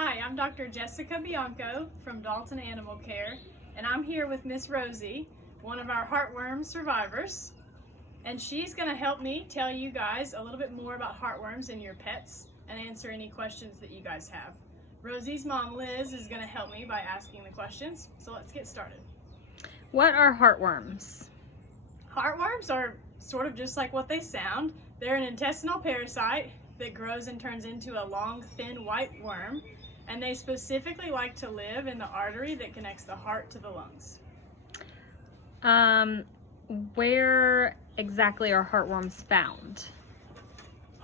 Hi, I'm Dr. Jessica Bianco from Dalton Animal Care, and I'm here with Miss Rosie, one of our heartworm survivors. And she's going to help me tell you guys a little bit more about heartworms in your pets and answer any questions that you guys have. Rosie's mom, Liz, is going to help me by asking the questions, so let's get started. What are heartworms? Heartworms are sort of just like what they sound. They're an intestinal parasite that grows and turns into a long, thin, white worm, and they specifically like to live in the artery that connects the heart to the lungs. Where exactly are heartworms found?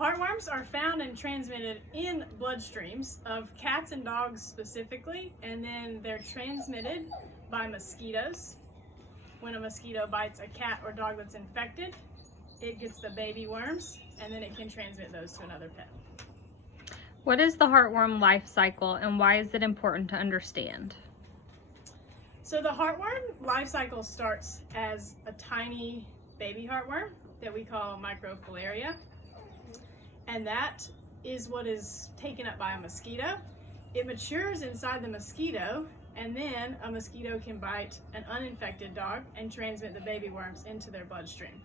Heartworms are found and transmitted in bloodstreams of cats and dogs specifically, and then they're transmitted by mosquitoes. When a mosquito bites a cat or dog that's infected, it gets the baby worms, and then it can transmit those to another pet. What is the heartworm life cycle and why is it important to understand? So the heartworm life cycle starts as a tiny baby heartworm that we call microfilaria, and that is what is taken up by a mosquito. It matures inside the mosquito, and then a mosquito can bite an uninfected dog and transmit the baby worms into their bloodstream.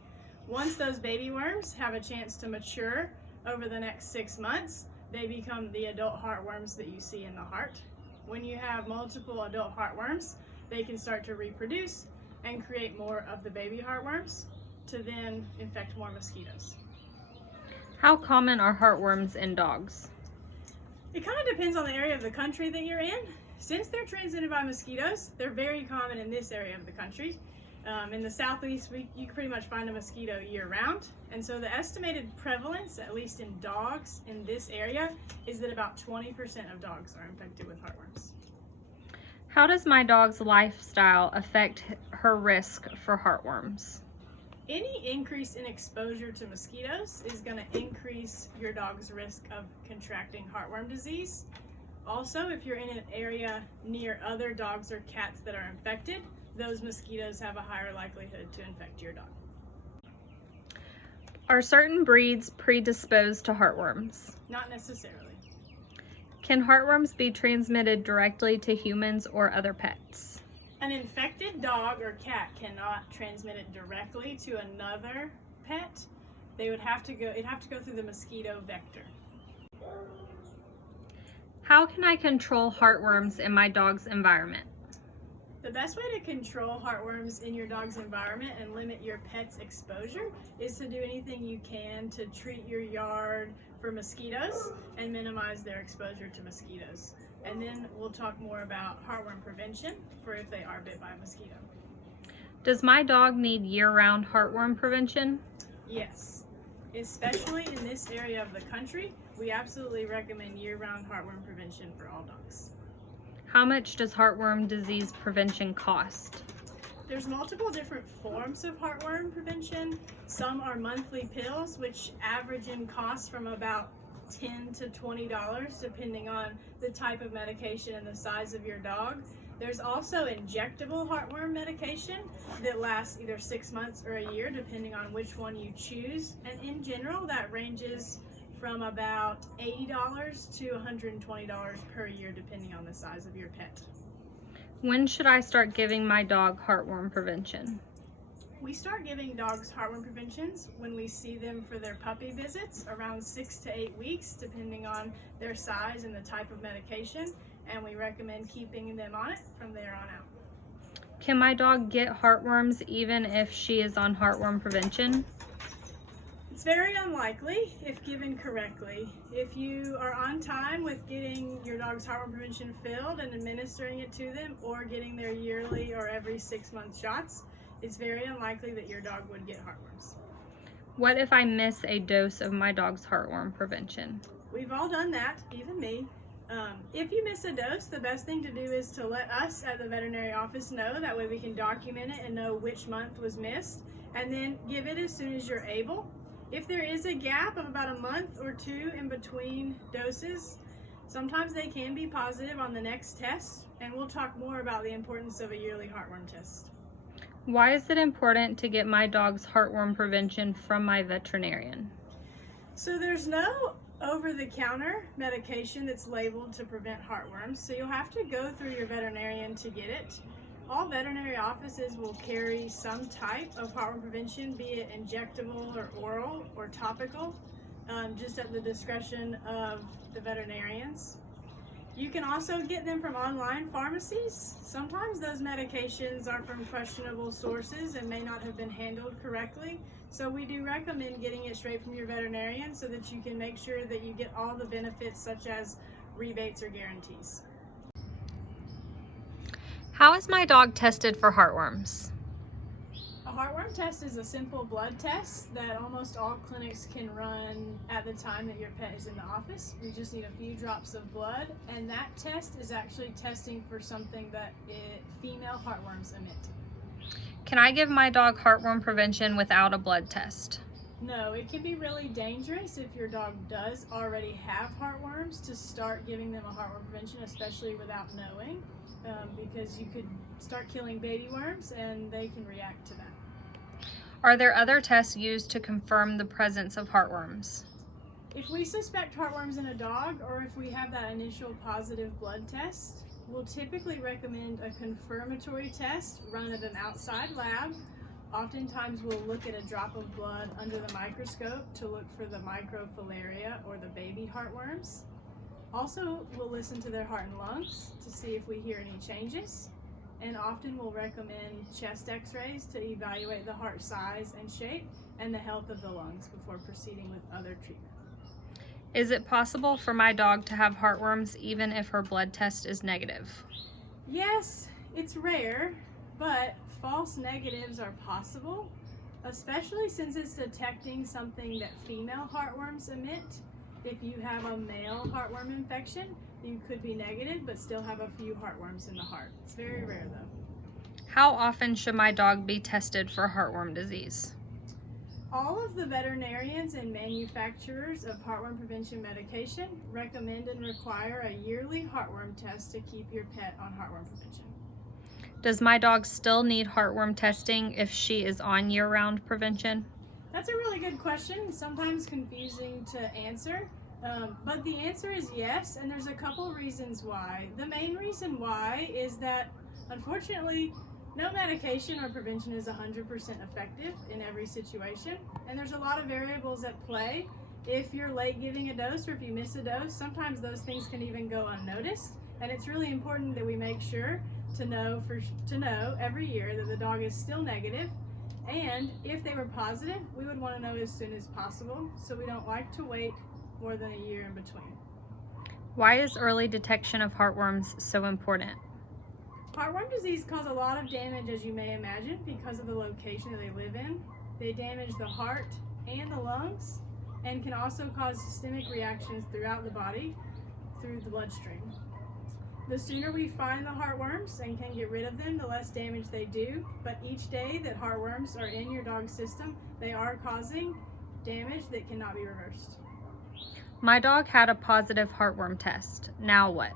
Once those baby worms have a chance to mature over the next 6 months, they become the adult heartworms that you see in the heart. When you have multiple adult heartworms, they can start to reproduce and create more of the baby heartworms to then infect more mosquitoes. How common are heartworms in dogs? It kind of depends on the area of the country that you're in. Since they're transmitted by mosquitoes, they're very common in this area of the country. In the southeast, you can pretty much find a mosquito year-round, and so the estimated prevalence, at least in dogs in this area, is that about 20% of dogs are infected with heartworms. How does my dog's lifestyle affect her risk for heartworms? Any increase in exposure to mosquitoes is going to increase your dog's risk of contracting heartworm disease. Also, if you're in an area near other dogs or cats that are infected, those mosquitoes have a higher likelihood to infect your dog. Are certain breeds predisposed to heartworms? Not necessarily. Can heartworms be transmitted directly to humans or other pets? An infected dog or cat cannot transmit it directly to another pet. It'd have to go through the mosquito vector. How can I control heartworms in my dog's environment? The best way to control heartworms in your dog's environment and limit your pet's exposure is to do anything you can to treat your yard for mosquitoes and minimize their exposure to mosquitoes. And then we'll talk more about heartworm prevention for if they are bit by a mosquito. Does my dog need year-round heartworm prevention? Yes, especially in this area of the country, we absolutely recommend year-round heartworm prevention for all dogs. How much does heartworm disease prevention cost? There's multiple different forms of heartworm prevention. Some are monthly pills, which average in cost from about $10 to $20, depending on the type of medication and the size of your dog. There's also injectable heartworm medication that lasts either 6 months or a year, depending on which one you choose. And in general, that ranges from about $80 to $120 per year, depending on the size of your pet. When should I start giving my dog heartworm prevention? We start giving dogs heartworm preventions when we see them for their puppy visits, around 6 to 8 weeks, depending on their size and the type of medication, and we recommend keeping them on it from there on out. Can my dog get heartworms even if she is on heartworm prevention? It's very unlikely if given correctly. If you are on time with getting your dog's heartworm prevention filled and administering it to them, or getting their yearly or every 6-month shots, it's very unlikely that your dog would get heartworms. What if I miss a dose of my dog's heartworm prevention? We've all done that, even me. If you miss a dose, the best thing to do is to let us at the veterinary office know. That way we can document it and know which month was missed, and then give it as soon as you're able. If there is a gap of about a month or two in between doses, sometimes they can be positive on the next test, and we'll talk more about the importance of a yearly heartworm test. Why is it important to get my dog's heartworm prevention from my veterinarian? So there's no over-the-counter medication that's labeled to prevent heartworms, so you'll have to go through your veterinarian to get it. All veterinary offices will carry some type of heartworm prevention, be it injectable or oral or topical, just at the discretion of the veterinarians. You can also get them from online pharmacies. Sometimes those medications are from questionable sources and may not have been handled correctly. So we do recommend getting it straight from your veterinarian so that you can make sure that you get all the benefits such as rebates or guarantees. How is my dog tested for heartworms? A heartworm test is a simple blood test that almost all clinics can run at the time that your pet is in the office. We just need a few drops of blood, and that test is actually testing for something that female heartworms emit. Can I give my dog heartworm prevention without a blood test? No, it can be really dangerous if your dog does already have heartworms to start giving them a heartworm prevention, especially without knowing, because you could start killing baby worms and they can react to that. Are there other tests used to confirm the presence of heartworms? If we suspect heartworms in a dog, or if we have that initial positive blood test, we'll typically recommend a confirmatory test run at an outside lab. Oftentimes we'll look at a drop of blood under the microscope to look for the microfilaria or the baby heartworms. Also, we'll listen to their heart and lungs to see if we hear any changes. And often we'll recommend chest x-rays to evaluate the heart size and shape and the health of the lungs before proceeding with other treatment. Is it possible for my dog to have heartworms even if her blood test is negative? Yes, it's rare, but false negatives are possible, especially since it's detecting something that female heartworms emit. If you have a male heartworm infection, you could be negative but still have a few heartworms in the heart. It's very rare though. How often should my dog be tested for heartworm disease? All of the veterinarians and manufacturers of heartworm prevention medication recommend and require a yearly heartworm test to keep your pet on heartworm prevention. Does my dog still need heartworm testing if she is on year-round prevention? That's a really good question, sometimes confusing to answer, but the answer is yes, and there's a couple reasons why. The main reason why is that, unfortunately, no medication or prevention is 100% effective in every situation, and there's a lot of variables at play. If you're late giving a dose or if you miss a dose, sometimes those things can even go unnoticed, and it's really important that we make sure to know every year that the dog is still negative. And if they were positive, we would want to know as soon as possible, so we don't like to wait more than a year in between. Why is early detection of heartworms so important? Heartworm disease causes a lot of damage, as you may imagine, because of the location that they live in. They damage the heart and the lungs, and can also cause systemic reactions throughout the body through the bloodstream. The sooner we find the heartworms and can get rid of them, the less damage they do. But each day that heartworms are in your dog's system, they are causing damage that cannot be reversed. My dog had a positive heartworm test. Now what?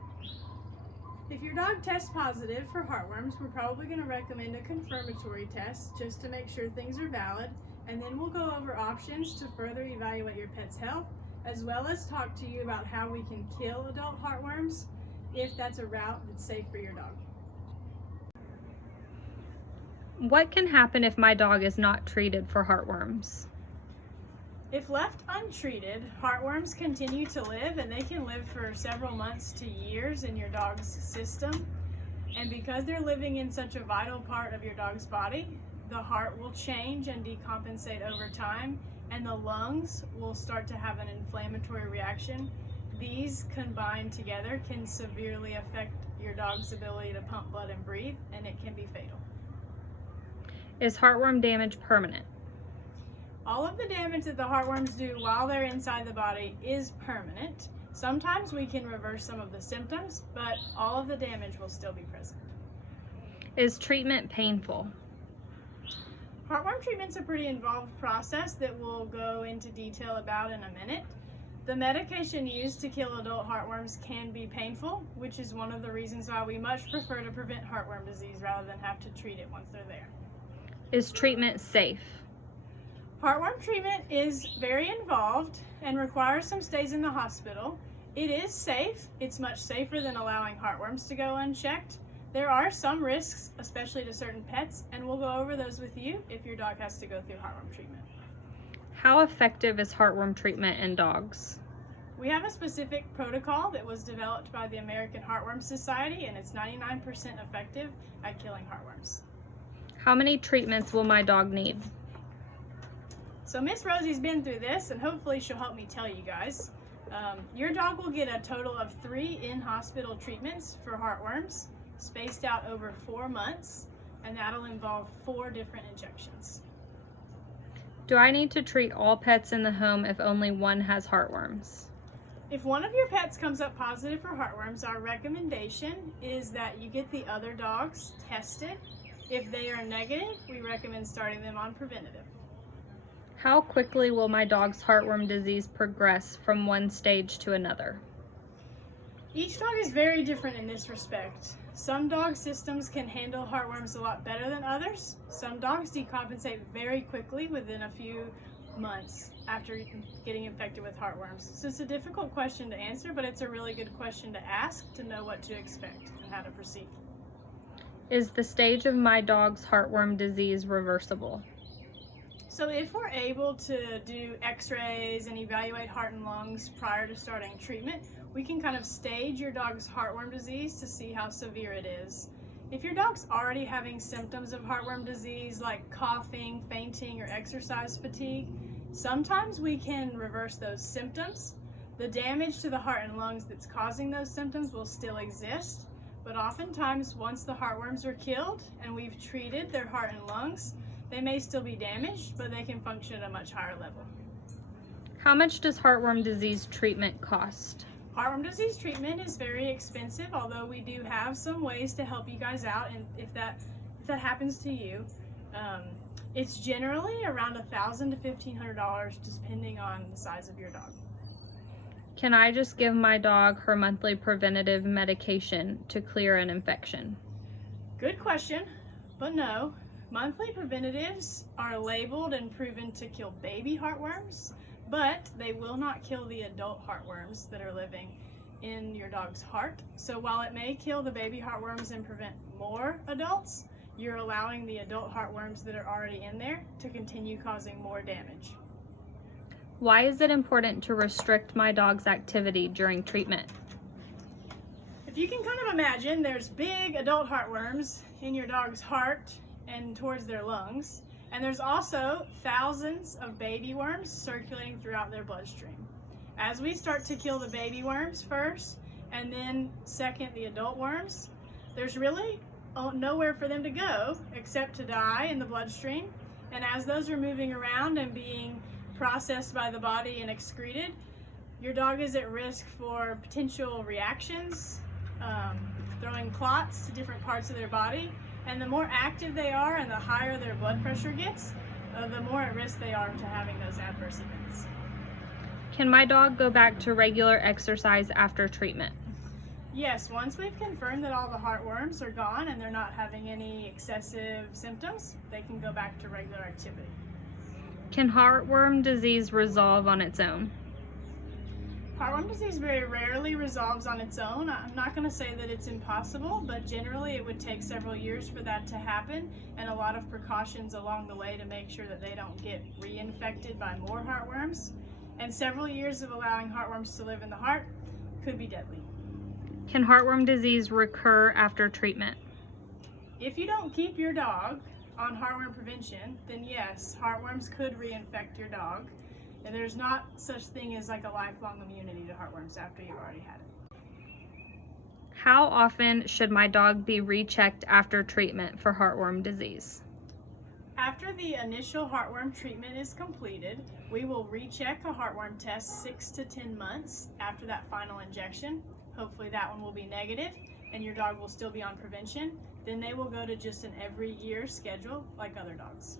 If your dog tests positive for heartworms, we're probably going to recommend a confirmatory test just to make sure things are valid. And then we'll go over options to further evaluate your pet's health, as well as talk to you about how we can kill adult heartworms if that's a route that's safe for your dog. What can happen if my dog is not treated for heartworms? If left untreated, heartworms continue to live, and they can live for several months to years in your dog's system. And because they're living in such a vital part of your dog's body, the heart will change and decompensate over time, and the lungs will start to have an inflammatory reaction. These combined together can severely affect your dog's ability to pump blood and breathe, and it can be fatal. Is heartworm damage permanent? All of the damage that the heartworms do while they're inside the body is permanent. Sometimes we can reverse some of the symptoms, but all of the damage will still be present. Is treatment painful? Heartworm treatment's a pretty involved process that we'll go into detail about in a minute. The medication used to kill adult heartworms can be painful, which is one of the reasons why we much prefer to prevent heartworm disease rather than have to treat it once they're there. Is treatment safe? Heartworm treatment is very involved and requires some stays in the hospital. It is safe. It's much safer than allowing heartworms to go unchecked. There are some risks, especially to certain pets, and we'll go over those with you if your dog has to go through heartworm treatment. How effective is heartworm treatment in dogs? We have a specific protocol that was developed by the American Heartworm Society, and it's 99% effective at killing heartworms. How many treatments will my dog need? So Miss Rosie's been through this, and hopefully she'll help me tell you guys. Your dog will get a total of 3 in-hospital treatments for heartworms, spaced out over 4 months, and that'll involve 4 different injections. Do I need to treat all pets in the home if only one has heartworms? If one of your pets comes up positive for heartworms, our recommendation is that you get the other dogs tested. If they are negative, we recommend starting them on preventative. How quickly will my dog's heartworm disease progress from one stage to another? Each dog is very different in this respect. Some dog systems can handle heartworms a lot better than others. Some dogs decompensate very quickly within a few months after getting infected with heartworms. So it's a difficult question to answer, but it's a really good question to ask to know what to expect and how to proceed. Is the stage of my dog's heartworm disease reversible? So if we're able to do x-rays and evaluate heart and lungs prior to starting treatment, we can kind of stage your dog's heartworm disease to see how severe it is. If your dog's already having symptoms of heartworm disease like coughing, fainting, or exercise fatigue, sometimes we can reverse those symptoms. The damage to the heart and lungs that's causing those symptoms will still exist, but oftentimes once the heartworms are killed and we've treated their heart and lungs, they may still be damaged, but they can function at a much higher level. How much does heartworm disease treatment cost? Heartworm disease treatment is very expensive, although we do have some ways to help you guys out, and if that happens to you, it's generally around $1,000 to $1,500 depending on the size of your dog. Can I just give my dog her monthly preventative medication to clear an infection? Good question, but no. Monthly preventatives are labeled and proven to kill baby heartworms, but they will not kill the adult heartworms that are living in your dog's heart. So while it may kill the baby heartworms and prevent more adults, you're allowing the adult heartworms that are already in there to continue causing more damage. Why is it important to restrict my dog's activity during treatment? If you can kind of imagine, there's big adult heartworms in your dog's heart and towards their lungs, and there's also thousands of baby worms circulating throughout their bloodstream. As we start to kill the baby worms first, and then second the adult worms, there's really nowhere for them to go except to die in the bloodstream. And as those are moving around and being processed by the body and excreted, your dog is at risk for potential reactions, throwing clots to different parts of their body. And the more active they are and the higher their blood pressure gets, the more at risk they are to having those adverse events. Can my dog go back to regular exercise after treatment? Yes, once we've confirmed that all the heartworms are gone and they're not having any excessive symptoms, they can go back to regular activity. Can heartworm disease resolve on its own? Heartworm disease very rarely resolves on its own. I'm not going to say that it's impossible, but generally it would take several years for that to happen, and a lot of precautions along the way to make sure that they don't get reinfected by more heartworms. And several years of allowing heartworms to live in the heart could be deadly. Can heartworm disease recur after treatment? If you don't keep your dog on heartworm prevention, then yes, heartworms could reinfect your dog. And there's not such thing as like a lifelong immunity to heartworms after you've already had it. How often should my dog be rechecked after treatment for heartworm disease? After the initial heartworm treatment is completed, we will recheck a heartworm test 6 to 10 months after that final injection. Hopefully that one will be negative and your dog will still be on prevention. Then they will go to just an every year schedule like other dogs.